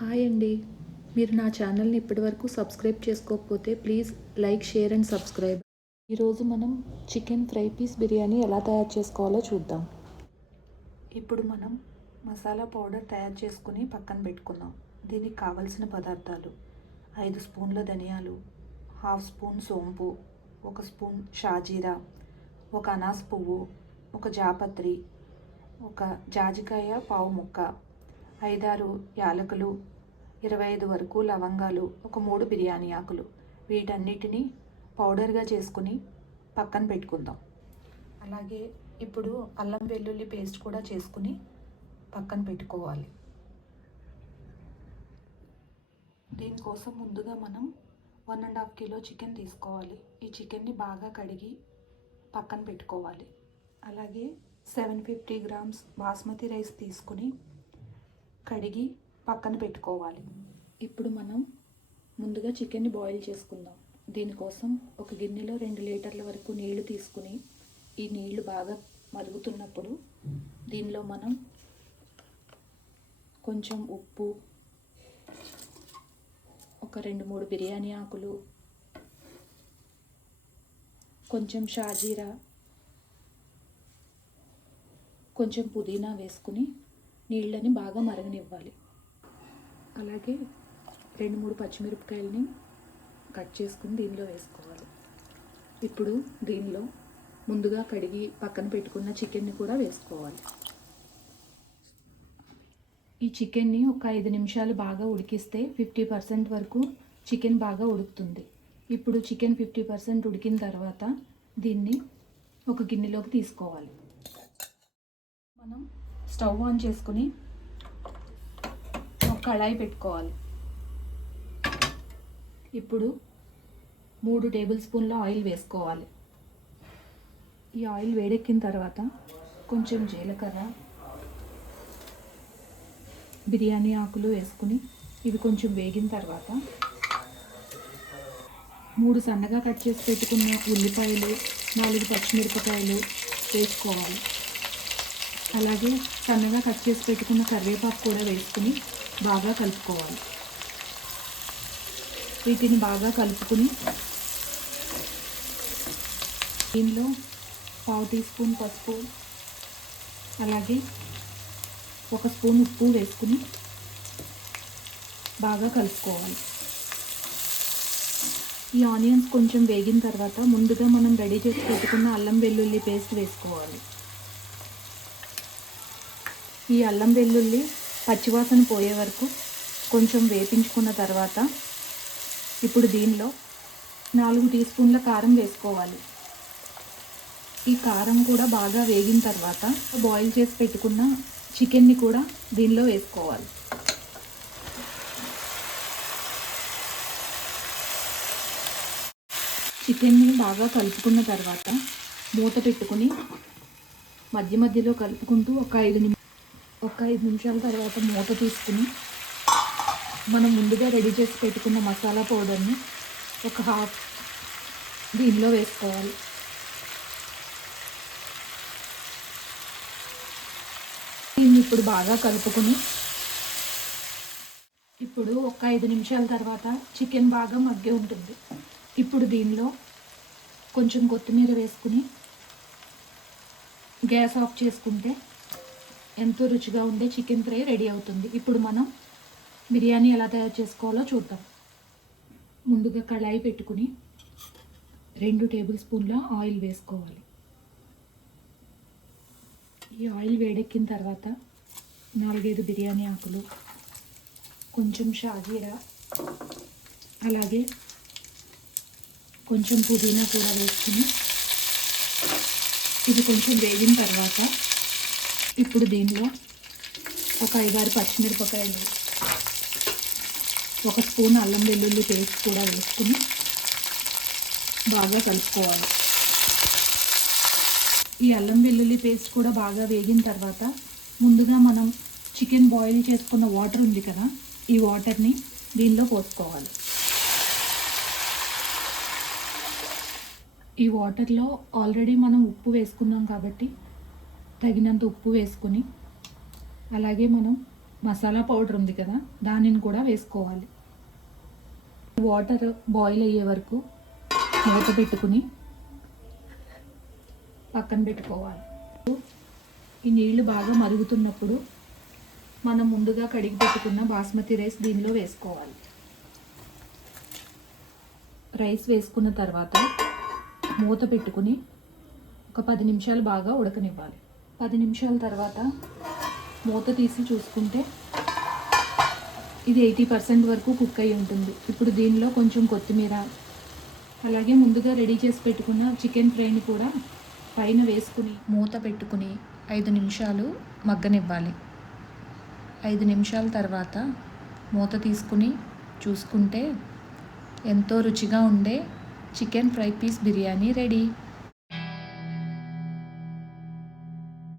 Hi అండి. మీరు నా ఛానల్ని ఇప్పటివరకు సబ్స్క్రైబ్ చేసుకోకపోతే please like, share and subscribe. ఈరోజు మనం చికెన్ ఫ్రై పీస్ బిర్యానీ ఎలా తయారు చేసుకోవాలో చూద్దాం. ఇప్పుడు మనం మసాలా పౌడర్ తయారు చేసుకుని పక్కన పెట్టుకుందాం. దీనికి కావలసిన పదార్థాలు: 5 స్పూన్ల ధనియాలు, 1/2 స్పూన్ సోంపు, 1 స్పూన్ షాజీరా, 1 అనాస పువ్వు, 1 జాపత్రి, 1 జాజికాయ పావు ముక్క, 5-6 యాలకులు, 25 వరకు లవంగాలు, 3 బిర్యానీ ఆకులు. వీటన్నిటిని పౌడర్గా చేసుకుని పక్కన పెట్టుకుందాం. అలాగే ఇప్పుడు అల్లం వెల్లుల్లి పేస్ట్ కూడా చేసుకుని పక్కన పెట్టుకోవాలి. దీనికోసం ముందుగా మనం 1.5 కిలో చికెన్ తీసుకోవాలి. ఈ చికెన్ని బాగా కడిగి పక్కన పెట్టుకోవాలి. అలాగే 750 గ్రామ్స్ బాస్మతి రైస్ తీసుకుని కడిగి పక్కన పెట్టుకోవాలి. ఇప్పుడు మనం ముందుగా చికెన్ని బాయిల్ చేసుకుందాం. దీనికోసం ఒక గిన్నెలో 2 లీటర్ల వరకు నీళ్లు తీసుకుని ఈ నీళ్లు బాగా మరుగుతున్నప్పుడు దీనిలో మనం కొంచెం ఉప్పు, ఒక 2-3 బిర్యానీ ఆకులు, కొంచెం షాజీరా, కొంచెం పుదీనా వేసుకుని నీళ్ళని బాగా మరగనివ్వాలి. అలాగే 2-3 పచ్చిమిరపకాయలని కట్ చేసుకుని దీనిలో వేసుకోవాలి. ఇప్పుడు దీనిలో ముందుగా కడిగి పక్కన పెట్టుకున్న చికెన్ని కూడా వేసుకోవాలి. ఈ చికెన్ని ఒక 5 నిమిషాలు బాగా ఉడికిస్తే 50% వరకు చికెన్ బాగా ఉడుకుతుంది. ఇప్పుడు చికెన్ 50% ఉడికిన తర్వాత దీన్ని ఒక గిన్నెలోకి తీసుకోవాలి. మనం స్టవ్ ఆన్ చేసుకుని ఒక కళాయి పెట్టుకోవాలి. ఇప్పుడు 3 టేబుల్ స్పూన్ల ఆయిల్ వేసుకోవాలి. ఈ ఆయిల్ వేడెక్కిన తర్వాత కొంచెం జీలకర్ర, బిర్యానీ ఆకులు వేసుకుని ఇవి కొంచెం వేగిన తర్వాత 3 సన్నగా కట్ చేసి పెట్టుకున్న ఉల్లిపాయలు, 4 పచ్చిమిరపకాయలు వేసుకోవాలి. అలాగే సన్నగా కట్ చేసి పెట్టుకున్న కరివేపాకు కూడా వేసుకుని బాగా కలుపుకోవాలి. వీటిని బాగా కలుపుకుని దీనిలో 1/2 టీ స్పూన్ పసుపు, అలాగే 1 స్పూన్ ఉప్పు వేసుకుని బాగా కలుపుకోవాలి. ఈ ఆనియన్స్ కొంచెం వేగిన తర్వాత ముందుగా మనం రెడీ చేసి పెట్టుకున్న అల్లం వెల్లుల్లి పేస్ట్ వేసుకోవాలి. ఈ అల్లం వెల్లుల్లి పచ్చివాసన పోయే వరకు కొంచెం వేపించుకున్న తర్వాత ఇప్పుడు దీనిలో 4 టీ స్పూన్ల కారం వేసుకోవాలి. ఈ కారం కూడా బాగా వేగిన తర్వాత బాయిల్ చేసి పెట్టుకున్న చికెన్ని కూడా దీనిలో వేసుకోవాలి. చికెన్ని బాగా కలుపుకున్న తర్వాత మూత పెట్టుకుని మధ్య మధ్యలో కలుపుకుంటూ ఒక 5 నిమిషాల తర్వాత మూత తీసుకుని మనం ముందుగా రెడీ చేసి పెట్టుకున్న మసాలా పౌడర్ని ఒక హాఫ్ దీనిలో వేసుకోవాలి. దీన్ని ఇప్పుడు బాగా కలుపుకొని ఇప్పుడు ఒక 5 నిమిషాల తర్వాత చికెన్ బాగా మగ్గి ఉంటుంది. ఇప్పుడు దీనిలో కొంచెం కొత్తిమీర వేసుకుని గ్యాస్ ఆఫ్ చేసుకుంటే ఎంతో రుచిగా ఉండే చికెన్ ఫ్రై రెడీ అవుతుంది. ఇప్పుడు మనం బిర్యానీ ఎలా తయారు చేసుకోవాలో చూద్దాం. ముందుగా కళాయి పెట్టుకుని 2 టేబుల్ స్పూన్ల ఆయిల్ వేసుకోవాలి. ఈ ఆయిల్ వేడెక్కిన తర్వాత 4-5 బిర్యానీ ఆకులు, కొంచెం షాజీరా, అలాగే కొంచెం పుదీనా కూడా వేసుకుని ఇది కొంచెం వేగిన తర్వాత ఇప్పుడు దీనిలో ఒక 5-6 పచ్చిమిరపకాయలు, 1 స్పూన్ అల్లం వెల్లుల్లి పేస్ట్ కూడా వేసుకుని బాగా కలుపుకోవాలి. ఈ అల్లం వెల్లుల్లి పేస్ట్ కూడా బాగా వేగిన తర్వాత ముందుగా మనం చికెన్ బాయిల్ చేసుకున్న వాటర్ ఉంది కదా, ఈ వాటర్ని దీనిలో పోసుకోవాలి. ఈ వాటర్లో ఆల్రెడీ మనం ఉప్పు వేసుకున్నాం కాబట్టి తగినంత ఉప్పు వేసుకొని, అలాగే మనం మసాలా పౌడర్ ఉంది కదా, దానిని కూడా వేసుకోవాలి. వాటర్ బాయిల్ అయ్యే వరకు మూత పెట్టుకుని పక్కన పెట్టుకోవాలి. ఈ నీళ్లు బాగా మరుగుతున్నప్పుడు మనం ముందుగా కడిగి పెట్టుకున్న బాస్మతి రైస్ దీనిలో వేసుకోవాలి. రైస్ వేసుకున్న తర్వాత మూత పెట్టుకుని ఒక 10 నిమిషాలు బాగా ఉడకనివ్వాలి. 10 నిమిషాల తర్వాత మూత తీసి చూసుకుంటే ఇది 80% వరకు కుక్ అయి ఉంటుంది. ఇప్పుడు దీనిలో కొంచెం కొత్తిమీర, అలాగే ముందుగా రెడీ చేసి పెట్టుకున్న చికెన్ ఫ్రైని కూడా పైన వేసుకుని మూత పెట్టుకుని 5 నిమిషాలు మగ్గనివ్వాలి. 5 నిమిషాల తర్వాత మూత తీసుకుని చూసుకుంటే ఎంతో రుచిగా ఉండే chicken fry piece biryani ready.